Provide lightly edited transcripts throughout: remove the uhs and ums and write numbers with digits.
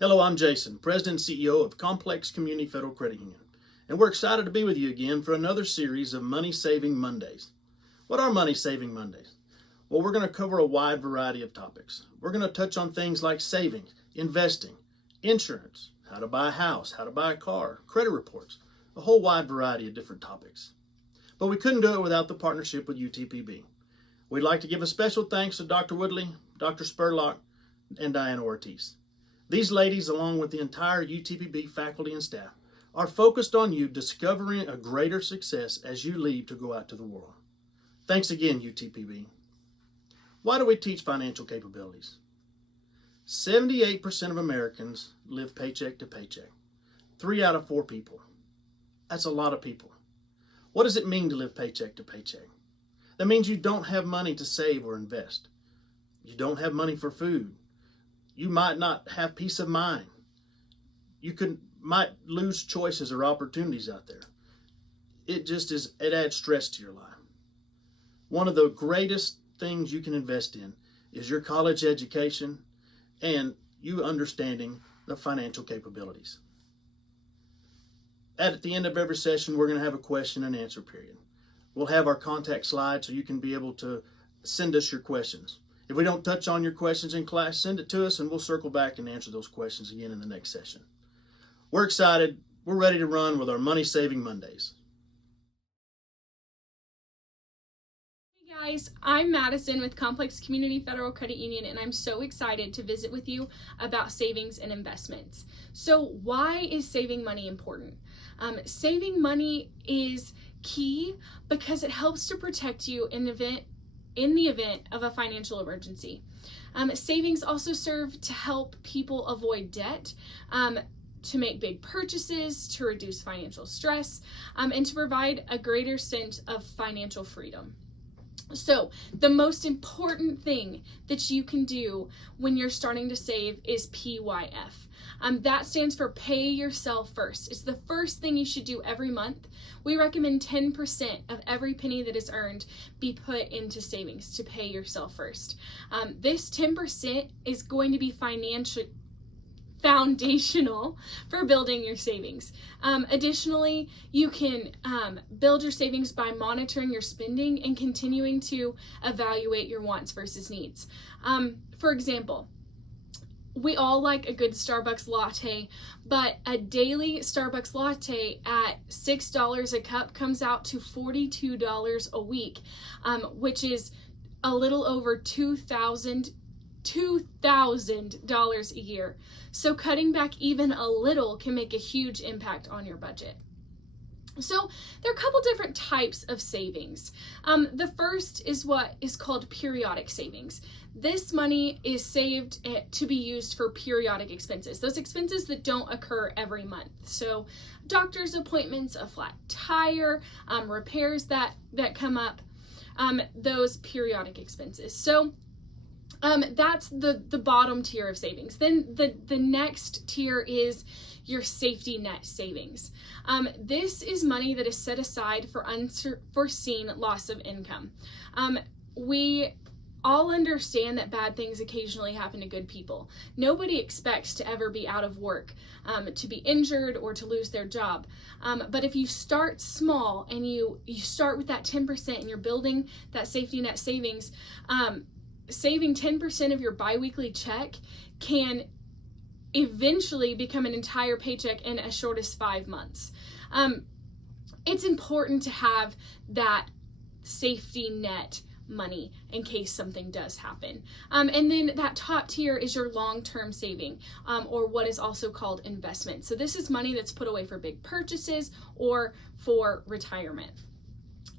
Hello, I'm Jason, President and CEO of Complex Community Federal Credit Union, and we're excited to be with you again for another series of Money Saving Mondays. What are Money Saving Mondays? Well, we're going to cover a wide variety of topics. We're going to touch on things like savings, investing, insurance, how to buy a house, how to buy a car, credit reports, a whole wide variety of different topics. But we couldn't do it without the partnership with UTPB. We'd like to give a special thanks to Dr. Woodley, Dr. Spurlock, and Diana Ortiz. These ladies, along with the entire UTPB faculty and staff, are focused on you discovering a greater success as you leave to go out to the world. Thanks again, UTPB. Why do we teach financial capabilities? 78% of Americans live paycheck to paycheck. 3 out of 4 people. That's a lot of people. What does it mean to live paycheck to paycheck? That means you don't have money to save or invest. You don't have money for food. You might not have peace of mind. You might lose choices or opportunities out there. It adds stress to your life. One of the greatest things you can invest in is your college education and you understanding the financial capabilities. At the end of every session, we're going to have a question and answer period. We'll have our contact slide so you can be able to send us your questions. If we don't touch on your questions in class, send it to us and we'll circle back and answer those questions again in the next session. We're excited. We're ready to run with our Money Saving Mondays. Hey guys, I'm Madison with Complex Community Federal Credit Union, and I'm so excited to visit with you about savings and investments. So why is saving money important? Saving money is key because it helps to protect you in the event of a financial emergency. Savings also serve to help people avoid debt, to make big purchases, to reduce financial stress, and to provide a greater sense of financial freedom. So the most important thing that you can do when you're starting to save is PYF. That stands for Pay Yourself First. It's the first thing you should do every month. We recommend 10% of every penny that is earned be put into savings to pay yourself first. This 10% is going to be foundational for building your savings. Additionally, you can build your savings by monitoring your spending and continuing to evaluate your wants versus needs. For example, we all like a good Starbucks latte, but a daily Starbucks latte at $6 a cup comes out to $42 a week, which is a little over $2,000 a year. So cutting back even a little can make a huge impact on your budget. So there are a couple different types of savings. The first is what is called periodic savings. This money is saved to be used for periodic expenses, those expenses that don't occur every month. So doctor's appointments, a flat tire, repairs that come up, those periodic expenses. So that's the bottom tier of savings. Then the next tier is your safety net savings. This is money that is set aside for unforeseen loss of income. We all understand that bad things occasionally happen to good people. Nobody expects to ever be out of work, to be injured or to lose their job. But if you start small and you start with that 10% and you're building that safety net savings, saving 10% of your biweekly check can eventually become an entire paycheck in as short as 5 months. It's important to have that safety net money in case something does happen. And then that top tier is your long-term saving, or what is also called investment. So this is money that's put away for big purchases or for retirement.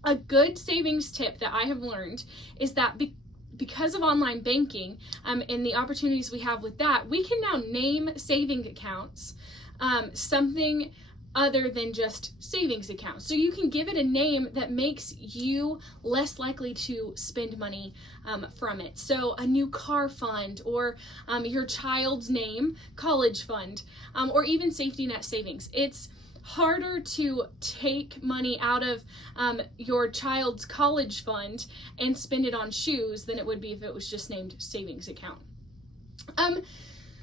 A good savings tip that I have learned is that because of online banking and the opportunities we have with that, we can now name saving accounts something other than just savings accounts. So you can give it a name that makes you less likely to spend money from it. So a new car fund, or your child's name, college fund, or even safety net savings. It's harder to take money out of your child's college fund and spend it on shoes than it would be if it was just named savings account.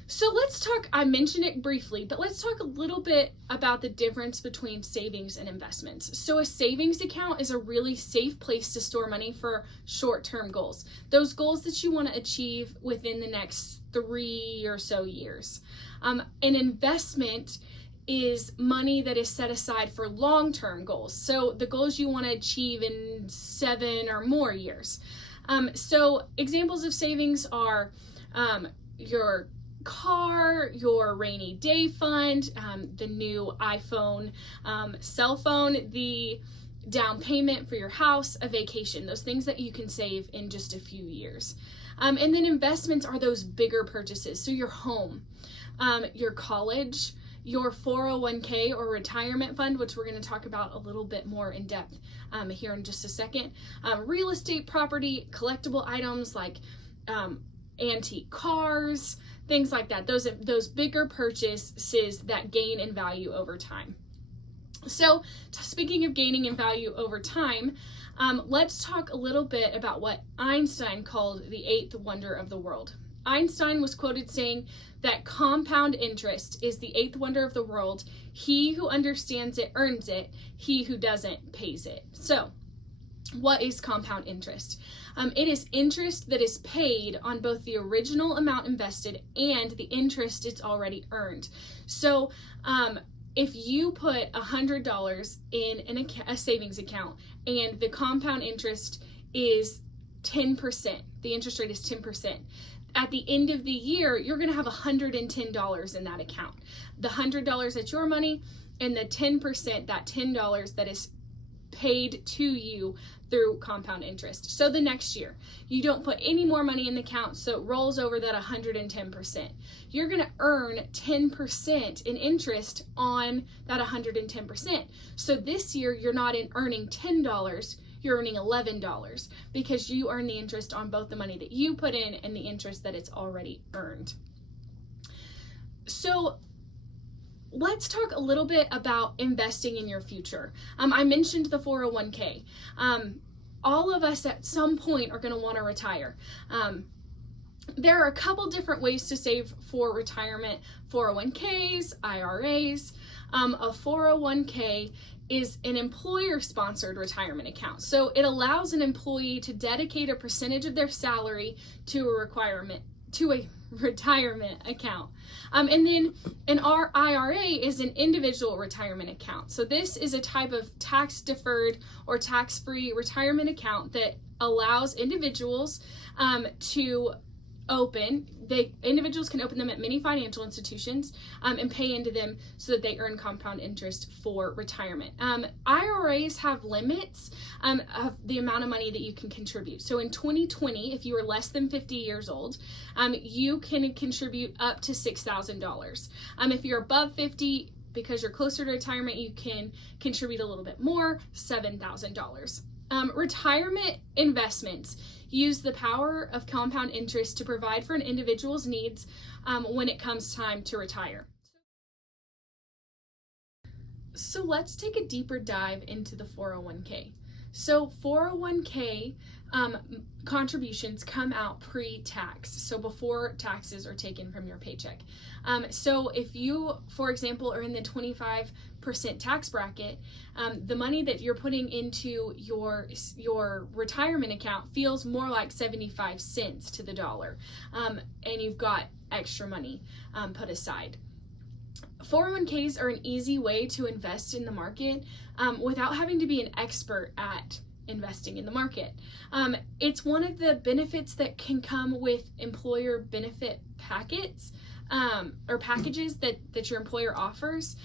So let's talk, I mentioned it briefly, but let's talk a little bit about the difference between savings and investments. So a savings account is a really safe place to store money for short-term goals. Those goals that you want to achieve within the next 3 or so years. An investment is money that is set aside for long-term goals. So the goals you want to achieve in 7 or more years. So examples of savings are your car, your rainy day fund, the new iPhone, cell phone, the down payment for your house, a vacation, those things that you can save in just a few years. And then investments are those bigger purchases. So your home, your college, your 401k or retirement fund, which we're going to talk about a little bit more in depth here in just a second. Real estate property, collectible items like antique cars, things like that. Those bigger purchases that gain in value over time. So speaking of gaining in value over time, let's talk a little bit about what Einstein called the eighth wonder of the world. Einstein was quoted saying that compound interest is the eighth wonder of the world. He who understands it earns it. He who doesn't pays it. So what is compound interest? It is interest that is paid on both the original amount invested and the interest it's already earned. So if you put $100 in a savings account and the compound interest is 10%, the interest rate is 10%. At the end of the year, you're going to have $110 in that account. The $100 that's your money and the 10%, that $10 that is paid to you through compound interest. So the next year, you don't put any more money in the account, so it rolls over that 110%. You're going to earn 10% in interest on that 110%. So this year, you're not earning $10, you're earning $11 because you earn the interest on both the money that you put in and the interest that it's already earned. So let's talk a little bit about investing in your future. I mentioned the 401k. All of us at some point are going to want to retire. There are a couple different ways to save for retirement: 401ks, IRAs. A 401k is an employer-sponsored retirement account. So it allows an employee to dedicate a percentage of their salary to a retirement account. And then an IRA is an individual retirement account. So this is a type of tax-deferred or tax-free retirement account that allows individuals to open. Individuals can open them at many financial institutions and pay into them so that they earn compound interest for retirement. IRAs have limits of the amount of money that you can contribute. So in 2020, if you are less than 50 years old, you can contribute up to $6,000. If you're above 50, because you're closer to retirement, you can contribute a little bit more, $7,000. Retirement investments use the power of compound interest to provide for an individual's needs when it comes time to retire. So let's take a deeper dive into the 401k. So 401k contributions come out pre-tax, so before taxes are taken from your paycheck. So if you, for example, are in the 25% tax bracket, the money that you're putting into your retirement account feels more like 75 cents to the dollar, and you've got extra money put aside. 401ks are an easy way to invest in the market without having to be an expert at investing in the market. It's one of the benefits that can come with employer benefit packets or packages that your employer offers.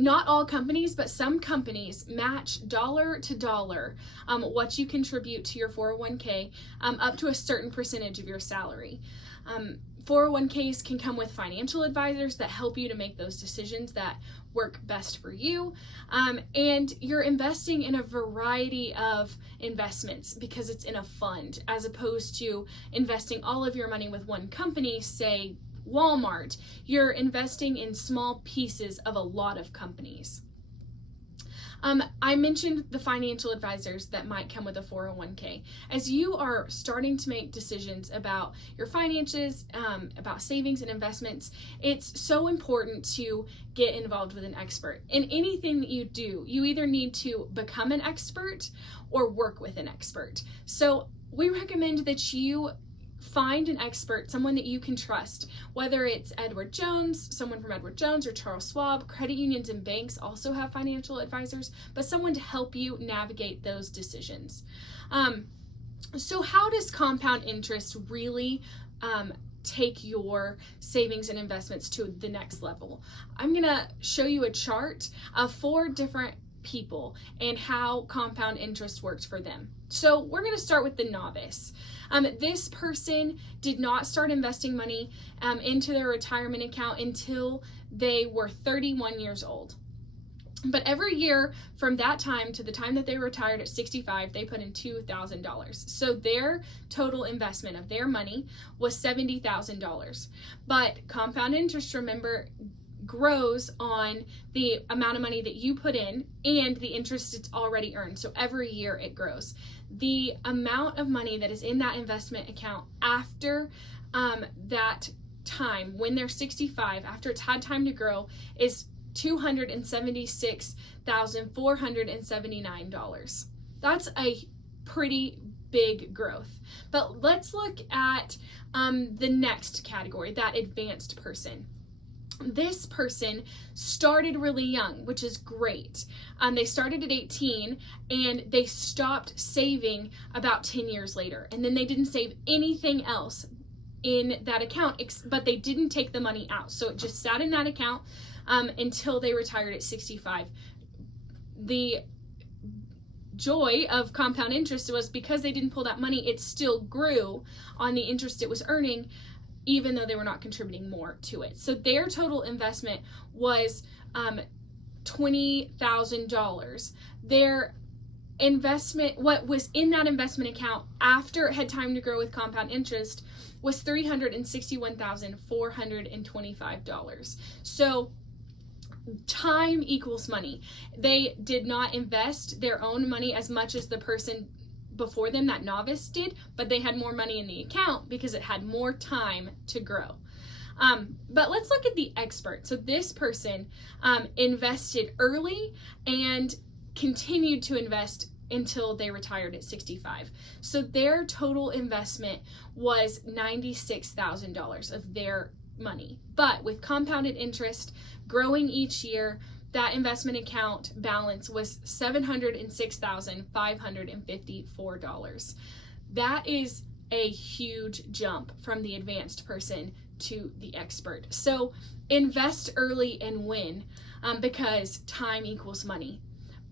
Not all companies, but some companies match dollar to dollar what you contribute to your 401k up to a certain percentage of your salary. 401ks can come with financial advisors that help you to make those decisions that work best for you. And you're investing in a variety of investments because it's in a fund, as opposed to investing all of your money with one company, say Walmart. You're investing in small pieces of a lot of companies. I mentioned the financial advisors that might come with a 401k. As you are starting to make decisions about your finances, about savings and investments, it's so important to get involved with an expert. In anything that you do, you either need to become an expert or work with an expert. So we recommend that you find an expert, someone that you can trust, whether it's Edward Jones, someone from Edward Jones, or Charles Schwab. Credit unions and banks also have financial advisors, but someone to help you navigate those decisions. So how does compound interest really take your savings and investments to the next level? I'm gonna show you a chart of 4 different people and how compound interest works for them. So we're going to start with the novice. This person did not start investing money into their retirement account until they were 31 years old. But every year from that time to the time that they retired at 65, they put in $2,000. So their total investment of their money was $70,000. But compound interest, remember, grows on the amount of money that you put in and the interest it's already earned. So every year it grows. The amount of money that is in that investment account after that time, when they're 65, after it's had time to grow, is $276,479. That's a pretty big growth. But let's look at the next category, that advanced person. This person started really young, which is great. They started at 18 and they stopped saving about 10 years later. And then they didn't save anything else in that account, but they didn't take the money out. So it just sat in that account until they retired at 65. The joy of compound interest was because they didn't pull that money, it still grew on the interest it was earning, even though they were not contributing more to it. So their total investment was $20,000. Their investment, what was in that investment account after it had time to grow with compound interest, was $361,425. So time equals money. They did not invest their own money as much as the person before them, that novice, did, but they had more money in the account because it had more time to grow. But let's look at the expert. So this person invested early and continued to invest until they retired at 65. So their total investment was $96,000 of their money. But with compounded interest growing each year, that investment account balance was $706,554. That is a huge jump from the advanced person to the expert. So invest early and win because time equals money.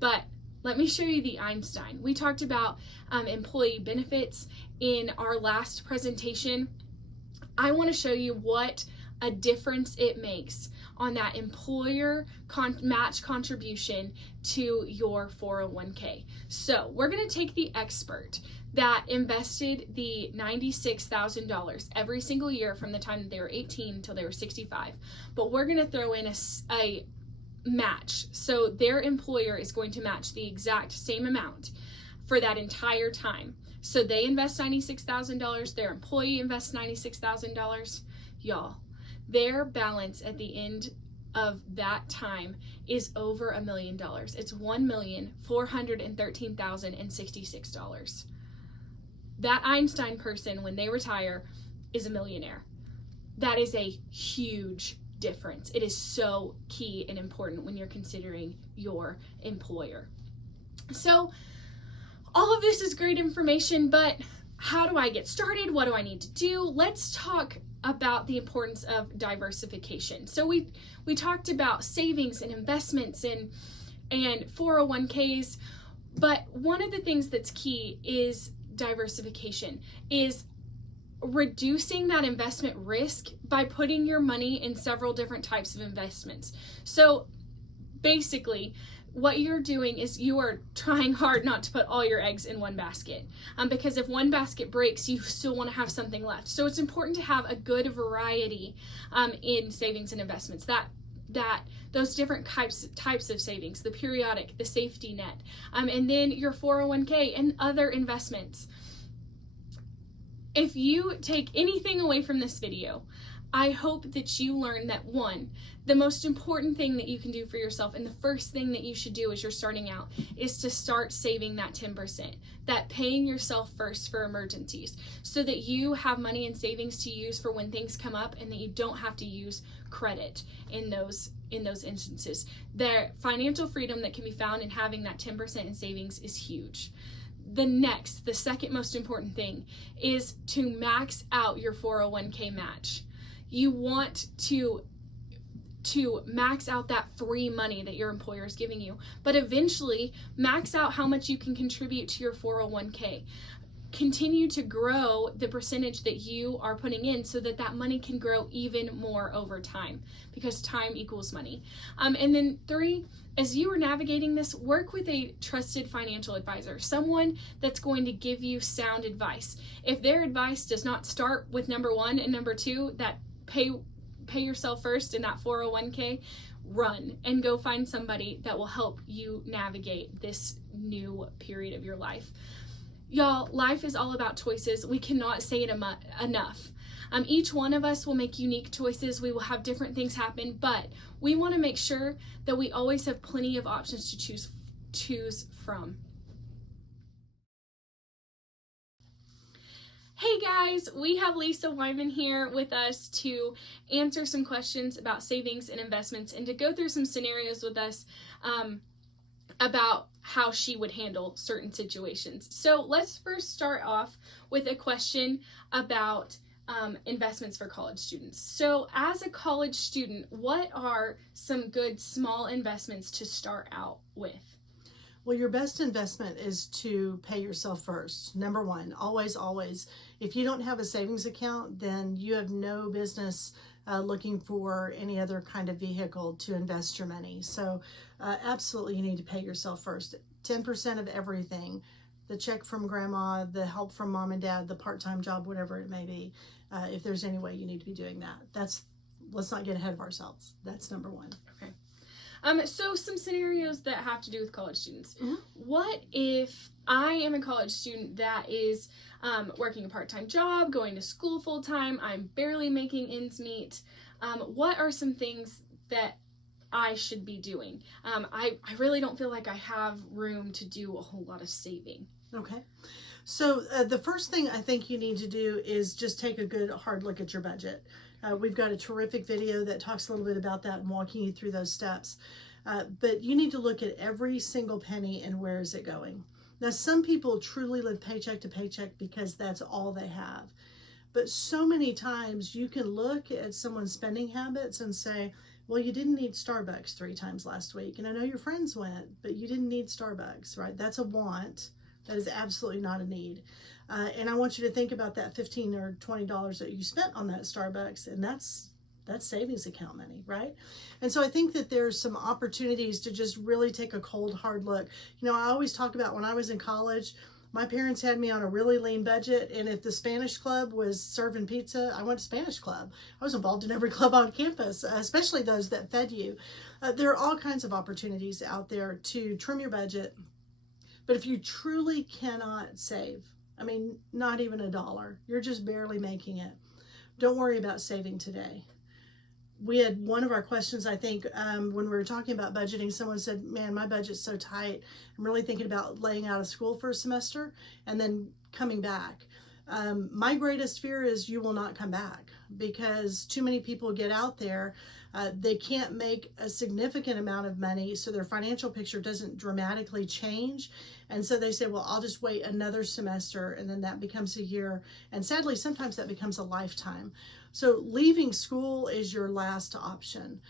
But let me show you the Einstein. We talked about employee benefits in our last presentation. I want to show you what a difference it makes on that employer match contribution to your 401k. So we're going to take the expert that invested the $96,000 every single year from the time that they were 18 until they were 65. But we're going to throw in a match. So their employer is going to match the exact same amount for that entire time. So they invest $96,000, their employee invests $96,000. Y'all, their balance at the end of that time is over $1 million. It's $1,413,066. That Einstein person, when they retire, is a millionaire. That is a huge difference. It is so key and important when you're considering your employer. So all of this is great information, but how do I get started? What do I need to do? Let's talk about the importance of diversification. So we talked about savings and investments and 401ks, but one of the things that's key is diversification, is reducing that investment risk by putting your money in several different types of investments. So basically, what you're doing is you are trying hard not to put all your eggs in one basket, because if one basket breaks, you still want to have something left. So it's important to have a good variety in savings and investments. That those different types of savings, the periodic, the safety net, and then your 401k and other investments. If you take anything away from this video, I hope that you learn that, one, the most important thing that you can do for yourself, and the first thing that you should do as you're starting out, is to start saving that 10%, that paying yourself first for emergencies, so that you have money and savings to use for when things come up, and that you don't have to use credit in those instances. The financial freedom that can be found in having that 10% in savings is huge. The second most important thing is to max out your 401k match. You want to max out that free money that your employer is giving you, but eventually max out how much you can contribute to your 401k. Continue to grow the percentage that you are putting in so that that money can grow even more over time, because time equals money. And then 3, as you are navigating this, work with a trusted financial advisor, someone that's going to give you sound advice. If their advice does not start with number 1 and number 2, that pay yourself first in that 401k, run and go find somebody that will help you navigate this new period of your life. Y'all, life is all about choices. We cannot say it enough. Each one of us will make unique choices. We will have different things happen, but we want to make sure that we always have plenty of options to choose from. Hey guys, we have Lisa Wyman here with us to answer some questions about savings and investments, and to go through some scenarios with us about how she would handle certain situations. So let's first start off with a question about investments for college students. So as a college student, what are some good small investments to start out with? Well, your best investment is to pay yourself first. Number 1, always. If you don't have a savings account, then you have no business looking for any other kind of vehicle to invest your money. So absolutely, you need to pay yourself first. 10% of everything, the check from grandma, the help from mom and dad, the part-time job, whatever it may be. If there's any way you need to be doing that, let's not get ahead of ourselves. That's number 1. Okay. So some scenarios that have to do with college students. Mm-hmm. What if I am a college student that is working a part-time job, going to school full-time, I'm barely making ends meet? What are some things that I should be doing? I really don't feel like I have room to do a whole lot of saving. Okay. So the first thing I think you need to do is just take a good hard look at your budget. We've got a terrific video that talks a little bit about that and walking you through those steps. But you need to look at every single penny and where is it going. Now, some people truly live paycheck to paycheck because that's all they have. But so many times you can look at someone's spending habits and say, well, you didn't need Starbucks 3 times last week. And I know your friends went, but you didn't need Starbucks, right? That's a want. That is absolutely not a need. And I want you to think about that $15 or $20 that you spent on that Starbucks, and that's savings account money, right? And so I think that there's some opportunities to just really take a cold, hard look. You know, I always talk about when I was in college, my parents had me on a really lean budget, and if the Spanish club was serving pizza, I went to Spanish club. I was involved in every club on campus, especially those that fed you. There are all kinds of opportunities out there to trim your budget. But if you truly cannot save, I mean, not even $1, you're just barely making it, don't worry about saving today. We had one of our questions, I think, when we were talking about budgeting, someone said, man, my budget's so tight. I'm really thinking about laying out of school for a semester and then coming back. My greatest fear is you will not come back, because too many people get out there. They can't make a significant amount of money, so their financial picture doesn't dramatically change. And so they say, well, I'll just wait another semester, and then that becomes a year. And sadly, sometimes that becomes a lifetime. So leaving school is your last option.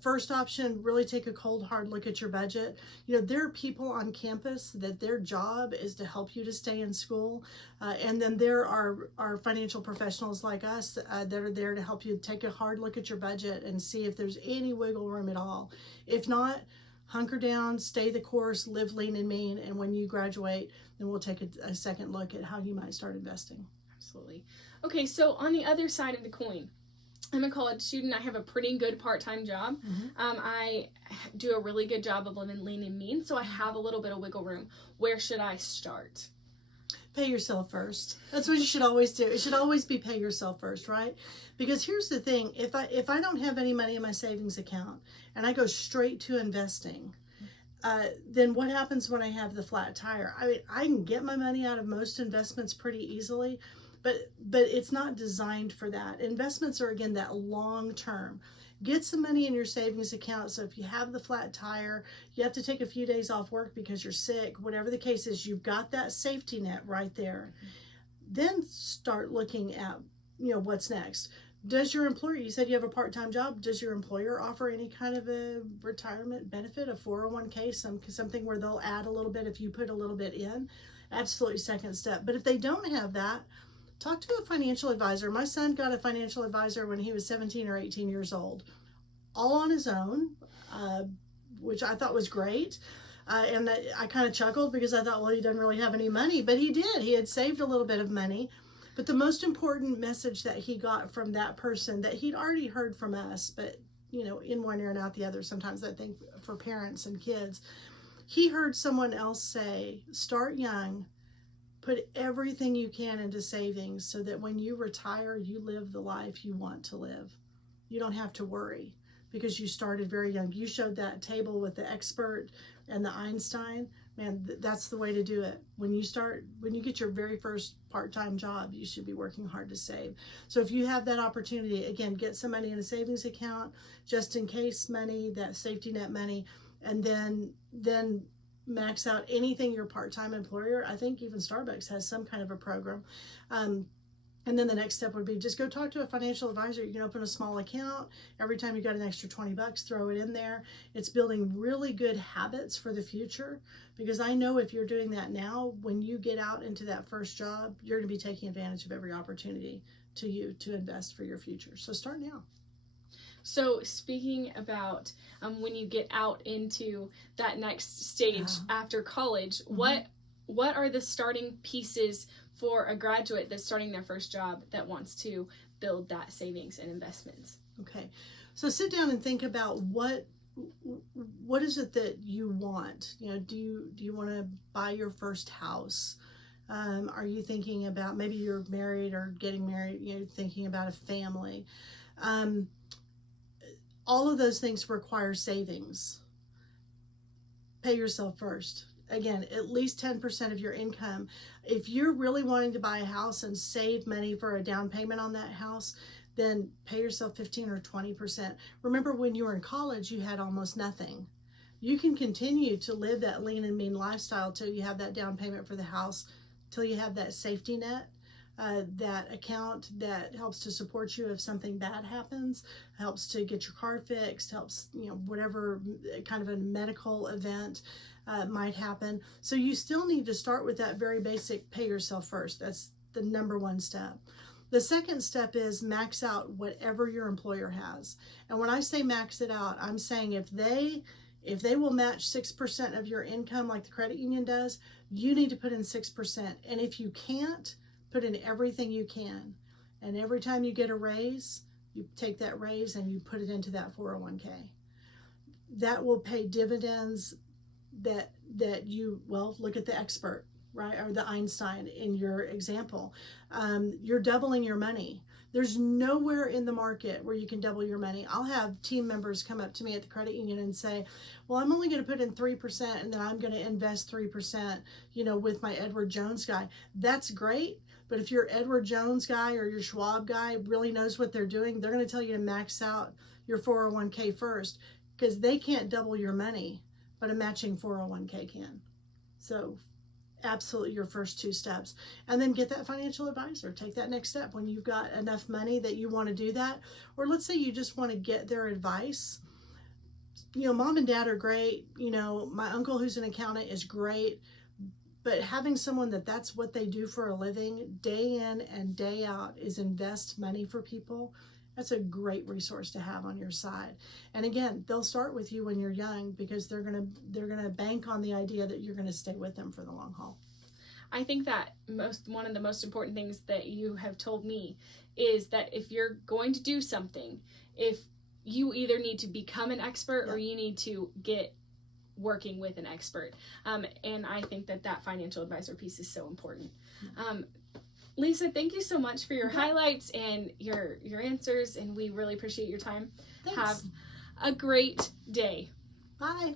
First option, really take a cold, hard look at your budget. You know, there are people on campus that their job is to help you to stay in school. And then there are financial professionals like us that are there to help you take a hard look at your budget and see if there's any wiggle room at all. If not, hunker down, stay the course, live lean and mean, and when you graduate, then we'll take a second look at how you might start investing. Absolutely. Okay, so on the other side of the coin, I'm a college student. I have a pretty good part-time job. I do a really good job of living lean and mean, so I have a little bit of wiggle room. Where should I start? Pay yourself first. That's what you should always do. It should always be pay yourself first, right? Because here's the thing: if I don't have any money in my savings account and I go straight to investing, then what happens when I have the flat tire? I mean, I can get my money out of most investments pretty easily, but it's not designed for that. Investments are, again, that long term. Get some money in your savings account, so if you have the flat tire, you have to take a few days off work because you're sick, whatever the case is, you've got that safety net right there. Then start looking at, what's next. Does your employer, you said you have a part-time job, does your employer offer any kind of a retirement benefit, a 401k, something where they'll add a little bit if you put a little bit in? Absolutely second step. But if they don't have that, talk to a financial advisor. My son got a financial advisor when he was 17 or 18 years old, all on his own, which I thought was great. And I kind of chuckled because I thought, well, he doesn't really have any money, but he did. He had saved a little bit of money. But the most important message that he got from that person that he'd already heard from us, but, in one ear and out the other, sometimes I think for parents and kids, he heard someone else say, start young, put everything you can into savings so that when you retire, you live the life you want to live. You don't have to worry because you started very young. You showed that table with the expert and the Einstein. Man, that's the way to do it. When you get your very first part-time job, you should be working hard to save. So if you have that opportunity, again, get some money in a savings account, just in case money, that safety net money, and then max out anything your part-time employer. I think even Starbucks has some kind of a program. And then the next step would be just go talk to a financial advisor. You can open a small account. Every time you got an extra $20, throw it in there. It's building really good habits for the future, because I know if you're doing that now, when you get out into that first job, you're going to be taking advantage of every opportunity to invest for your future. So start now. So speaking about when you get out into that next stage after college, what are the starting pieces for a graduate that's starting their first job that wants to build that savings and investments? Okay, so sit down and think about what is it that you want? Do you want to buy your first house? Are you thinking about, maybe you're married or getting married, thinking about a family? All of those things require savings. Pay yourself first. Again, at least 10% of your income. If you're really wanting to buy a house and save money for a down payment on that house, then pay yourself 15 or 20%. Remember, when you were in college, you had almost nothing. You can continue to live that lean and mean lifestyle till you have that down payment for the house, till you have that safety net, that account that helps to support you if something bad happens, helps to get your car fixed, helps, whatever kind of a medical event might happen. So you still need to start with that very basic pay yourself first. That's the number one step. The second step is max out whatever your employer has. And when I say max it out, I'm saying if they will match 6% of your income like the credit union does, you need to put in 6%. And if you can't, put in everything you can. And every time you get a raise, you take that raise and you put it into that 401k. That will pay dividends that you, look at the expert, right? Or the Einstein in your example. You're doubling your money. There's nowhere in the market where you can double your money. I'll have team members come up to me at the credit union and say, well, I'm only going to put in 3% and then I'm going to invest 3%, with my Edward Jones guy. That's great. But if your Edward Jones guy or your Schwab guy really knows what they're doing, they're going to tell you to max out your 401k first, because they can't double your money, but a matching 401k can. So absolutely your first two steps. And then get that financial advisor. Take that next step when you've got enough money that you want to do that. Or let's say you just want to get their advice. Mom and dad are great. My uncle who's an accountant is great. But having someone that's what they do for a living, day in and day out, is invest money for people. That's a great resource to have on your side. And again, they'll start with you when you're young, because they're gonna bank on the idea that you're gonna stay with them for the long haul. I think that one of the most important things that you have told me is that if you're going to do something, if you either need to become an expert or you need to get working with an expert. And I think that financial advisor piece is so important. Lisa, thank you so much for your highlights and your answers, and we really appreciate your time. Thanks. Have a great day. Bye.